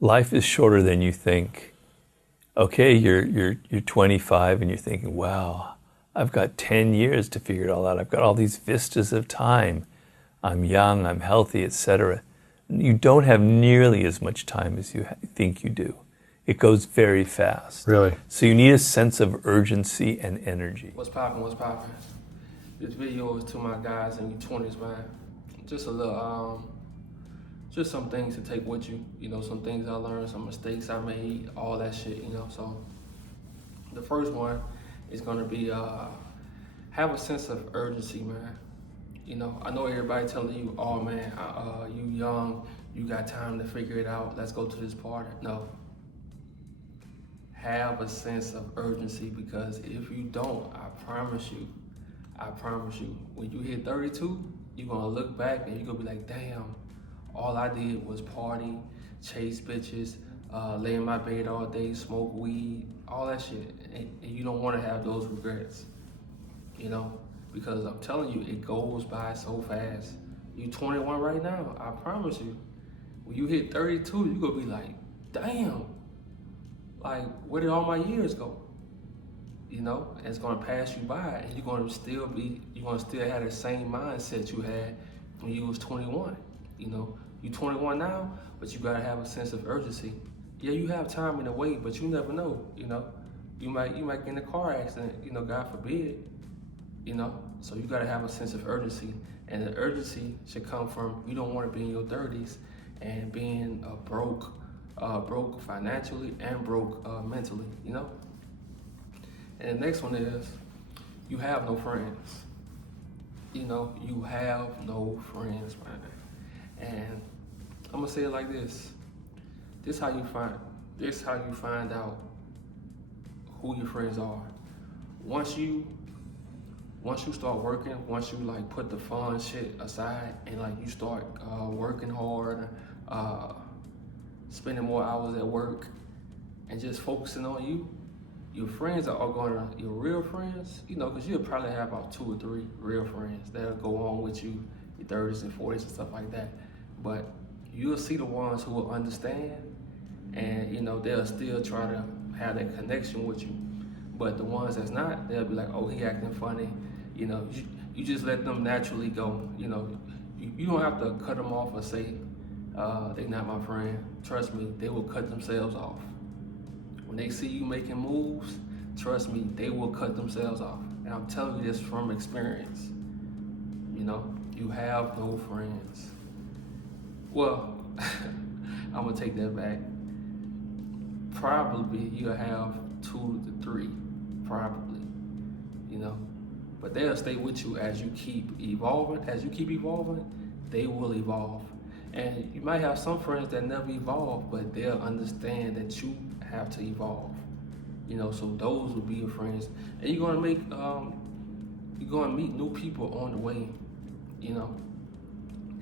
Life is shorter than you think. Okay, you're 25 and you're thinking, wow, I've got 10 years to figure it all out. I've got all these vistas of time. I'm young, I'm healthy, etc. You don't have nearly as much time as you think you do. It goes very fast. Really? So you need a sense of urgency and energy. What's poppin', what's poppin'? This video is to my guys in your 20s, man. Just a little, just some things to take with you. You know, some things I learned, some mistakes I made, all that shit, you know. So the first one is gonna be have a sense of urgency, man. You know, I know everybody telling you, oh man, you young, you got time to figure it out, let's go to this party. No. Have a sense of urgency, because if you don't, I promise you, when you hit 32, you're gonna look back and you're gonna be like, damn, all I did was party, chase bitches, lay in my bed all day, smoke weed, all that shit. And you don't wanna have those regrets, you know? Because I'm telling you, it goes by so fast. You 21 right now, I promise you, when you hit 32, you're gonna be like, damn, like, where did all my years go? You know, and it's gonna pass you by, and you're gonna still have the same mindset you had when you was 21. You know, you 21 now, but you gotta have a sense of urgency. Yeah, you have time in the wait, but you never know. You know, you might get in a car accident. You know, God forbid. You know, so you gotta have a sense of urgency, and the urgency should come from, you don't want to be in your 30s and being broke financially and broke mentally. You know. And the next one is, you have no friends. You know, you have no friends, man. And I'm gonna say it like this. This how you find out who your friends are. Once you start working, once you like put the fun shit aside and like you start working hard, spending more hours at work, and just focusing on you, your friends are gonna, your real friends, you know, because you'll probably have about 2 or 3 real friends that'll go on with you, your 30s and 40s and stuff like that. But you'll see the ones who will understand, and you know, they'll still try to have that connection with you. But the ones that's not, they'll be like, oh, he acting funny. You know, you just let them naturally go. You know, you don't have to cut them off or say, they not my friend. Trust me, they will cut themselves off. When they see you making moves, trust me, they will cut themselves off. And I'm telling you this from experience. You know, you have no friends. Well, I'm gonna take that back. Probably you'll have 2 to 3, probably, you know. But they'll stay with you as you keep evolving. As you keep evolving, they will evolve. And you might have some friends that never evolve, but they'll understand that you have to evolve. You know, so those will be your friends. And you're gonna meet new people on the way, you know.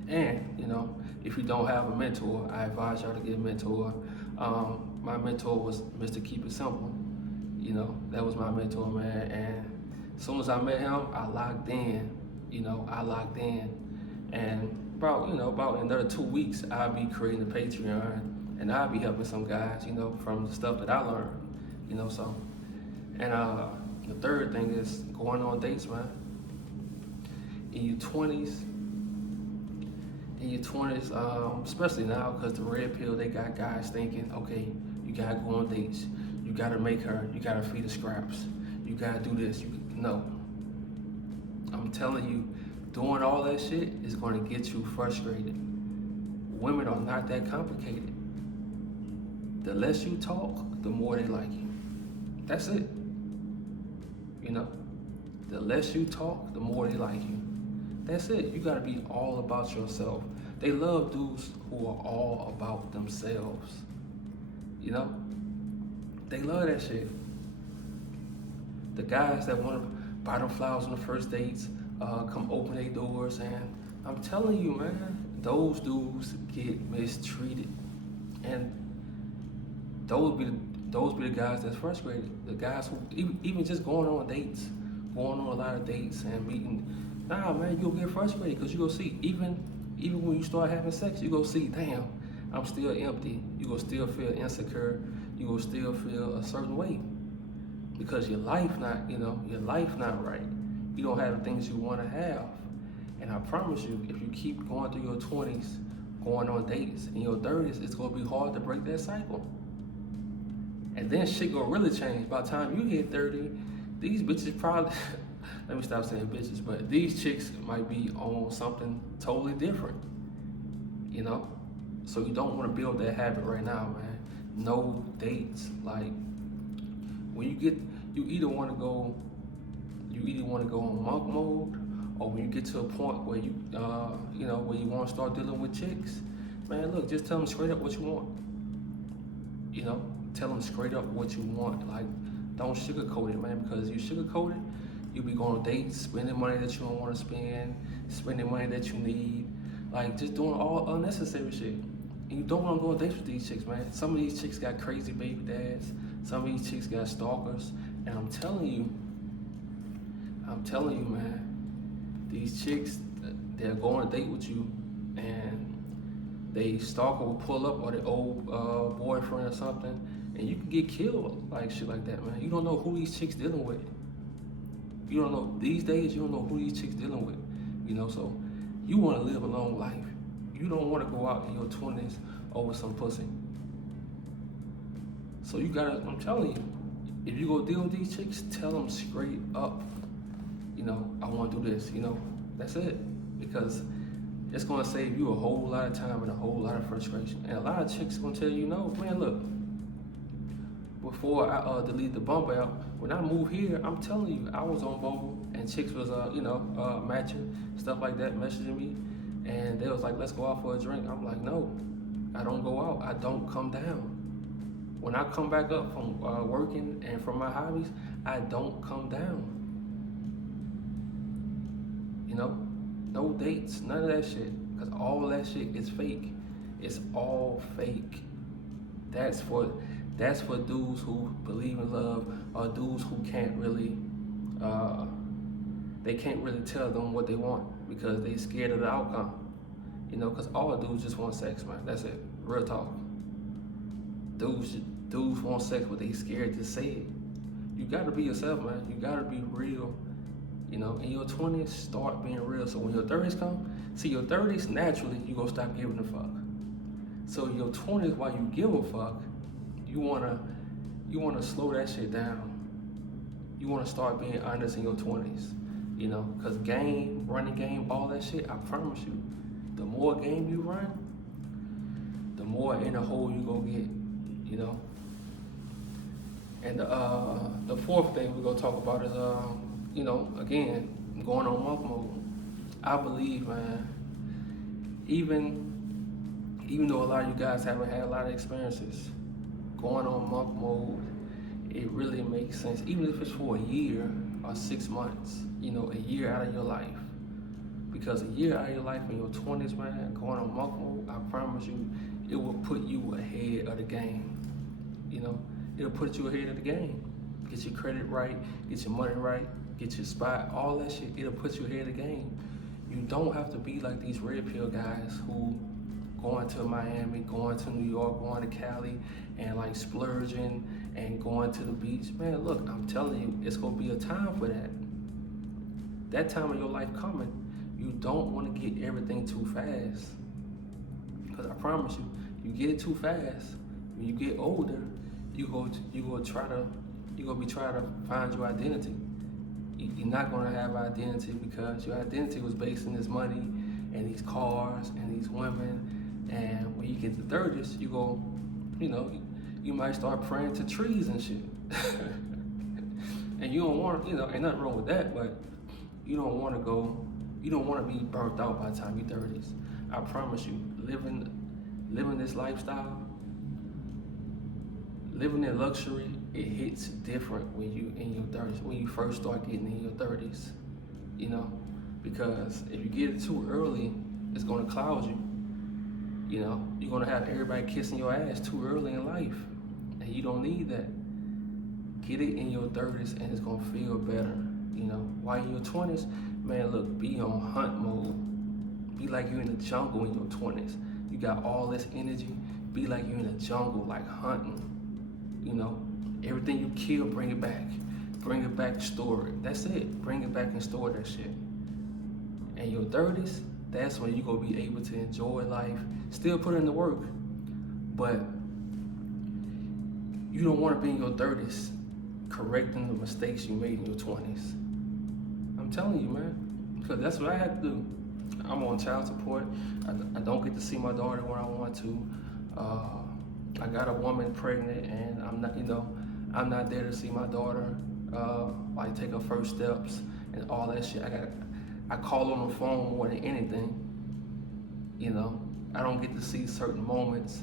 And, you know, if you don't have a mentor, I advise y'all to get a mentor. My mentor was Mr. Keep It Simple. You know, that was my mentor, man. And as soon as I met him, I locked in. You know, And about another 2 weeks, I'll be creating a Patreon, and I'll be helping some guys, you know, from the stuff that I learned, you know, so. And the third thing is going on dates, man. In your 20s, especially now, because the red pill, they got guys thinking, okay, you gotta go on dates, you gotta make her, you gotta feed the scraps, you gotta do this. No, I'm telling you, doing all that shit is gonna get you frustrated. Women are not that complicated. The less you talk, the more they like you. That's it. You know, the less you talk, the more they like you. That's it. You gotta be all about yourself. They love dudes who are all about themselves. You know? They love that shit. The guys that want to buy them flowers on the first dates, come open their doors, and I'm telling you, man, those dudes get mistreated. And those be the guys that's frustrated. The guys who even just going on dates, going on a lot of dates and meeting. Nah, man, you'll get frustrated because you go see even when you start having sex, you go see, damn, I'm still empty. You gonna still feel insecure. You gonna still feel a certain way because your life not right. You don't have the things you want to have. And I promise you, if you keep going through your 20s, going on dates, in your 30s, it's gonna be hard to break that cycle. And then shit gonna really change. By the time you hit 30, these bitches probably, let me stop saying bitches, but these chicks might be on something totally different, you know? So you don't wanna build that habit right now, man. No dates. Like, when you either wanna go on monk mode, or when you get to a point where where you wanna start dealing with chicks, man, look, just tell them straight up what you want. You know, tell them straight up what you want. Like, don't sugarcoat it, man, because you sugarcoat it, you be going on dates, spending money that you don't want to spend, spending money that you need, like just doing all unnecessary shit. And you don't want to go on dates with these chicks, man. Some of these chicks got crazy baby dads. Some of these chicks got stalkers. And I'm telling you, man, these chicks, they'll go on a date with you and they stalker will pull up, or their old boyfriend or something, and you can get killed, like shit like that, man. You don't know who these chicks dealing with. You don't know, these days, you don't know who these chicks dealing with, you know, so you want to live a long life. You don't want to go out in your 20s over some pussy. So you gotta, I'm telling you, if you go deal with these chicks, tell them straight up, you know, I want to do this, you know, that's it. Because it's gonna save you a whole lot of time and a whole lot of frustration. And a lot of chicks gonna tell you, no, man, look, before I delete the Bumble app, when I moved here, I'm telling you, I was on Bumble and chicks was, matching, stuff like that, messaging me. And they was like, let's go out for a drink. I'm like, no, I don't go out. I don't come down. When I come back up from working and from my hobbies, I don't come down. You know? No dates, none of that shit. Because all that shit is fake. It's all fake. That's for dudes who believe in love, or dudes who can't really tell them what they want because they scared of the outcome. You know, because all dudes just want sex, man. That's it. Real talk. Dudes want sex, but they scared to say it. You gotta be yourself, man. You gotta be real. You know, in your 20s, start being real. So when your 30s come, see, your 30s, naturally, you gonna stop giving a fuck. So in your 20s, while you give a fuck, you wanna slow that shit down. You wanna start being honest in your 20s. You know, cause running game, all that shit, I promise you, the more game you run, the more in a hole you gonna get, you know? And the fourth thing we're gonna talk about is, again, going on monk mode. I believe, man, even though a lot of you guys haven't had a lot of experiences, going on monk mode, it really makes sense. Even if it's for a year or 6 months, you know, a year out of your life. Because a year out of your life in your 20s, man, going on monk mode, I promise you, it will put you ahead of the game. You know, it'll put you ahead of the game. Get your credit right, get your money right, get your spot, all that shit, it'll put you ahead of the game. You don't have to be like these red pill guys who going to Miami, going to New York, going to Cali, and like splurging and going to the beach. Man, look, I'm telling you, it's gonna be a time for that. That time of your life coming. You don't want to get everything too fast. Because I promise you, you get it too fast, when you get older, you're gonna be trying to find your identity. You're not gonna have identity because your identity was based on this money and these cars and these women. And when you get to 30s, you might start praying to trees and shit. And you don't want, ain't nothing wrong with that, but you don't want to be burnt out by the time you're 30s. I promise you, living this lifestyle, living in luxury, it hits different when you in your 30s, when you first start getting in your 30s, because if you get it too early, it's gonna cloud you. You're gonna have everybody kissing your ass too early in life, and you don't need that. Get it in your 30s and it's gonna feel better. While in your 20s, man, look, be on hunt mode. Be like you're in the jungle in your 20s. You got all this energy. Be like you're in a jungle, like hunting. You know, everything you kill, bring it back. Bring it back, store it. That's it. Bring it back and store that shit. In your 30s, that's when you're gonna be able to enjoy life, still put in the work, but you don't wanna be in your 30s correcting the mistakes you made in your 20s. I'm telling you, man, because that's what I had to do. I'm on child support. I don't get to see my daughter when I want to. I got a woman pregnant, and I'm not there to see my daughter, like take her first steps and all that shit. I call on the phone more than anything. You know, I don't get to see certain moments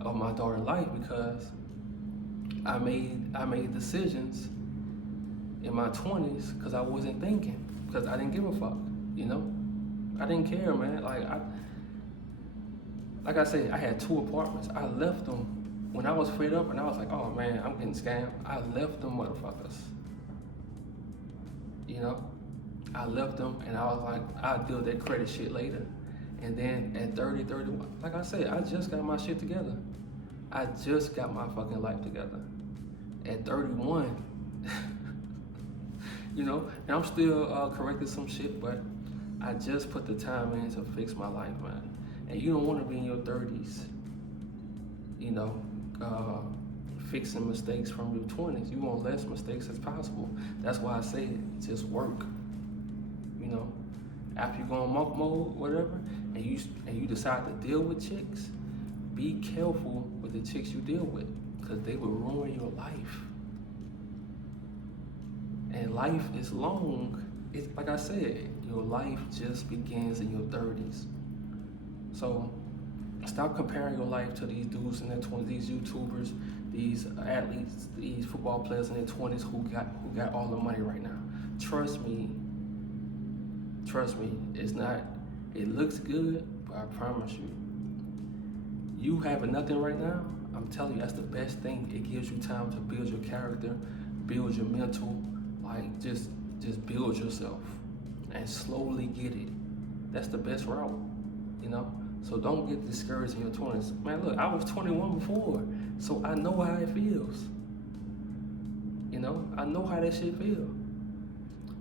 of my daughter's life because I made decisions in my 20s because I wasn't thinking, because I didn't give a fuck. You know, I didn't care, man. Like I said, I had 2 apartments. I left them when I was fed up and I was like, oh man, I'm getting scammed. I left them motherfuckers. You know, I left them and I was like, I'll deal with that credit shit later. And then at 31, like I said, I just got my shit together. I just got my fucking life together. At 31, you know, and I'm still correcting some shit, but I just put the time in to fix my life, man. And you don't want to be in your 30s, you know, fixing mistakes from your 20s. You want less mistakes as possible. That's why I say it, just work. You know, after you go on monk mode, whatever, and you decide to deal with chicks, be careful with the chicks you deal with, because they will ruin your life. And life is long. It's like I said, your life just begins in your 30s. So stop comparing your life to these dudes in their 20s, these YouTubers, these athletes, these football players in their 20s who got all the money right now. Trust me, it's not, it looks good, but I promise you, you having nothing right now, I'm telling you, that's the best thing. It gives you time to build your character, build your mental, like just build yourself and slowly get it. That's the best route, you know? So don't get discouraged in your 20s. Man, look, I was 21 before, so I know how it feels. You know, I know how that shit feels.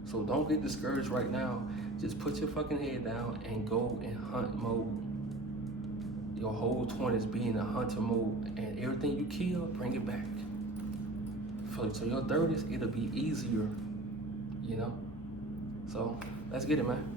So don't get discouraged right now. Just put your fucking head down and go in hunt mode. Your whole 20s be in a hunter mode, and everything you kill, bring it back. So your 30s, it'll be easier, you know? So let's get it, man.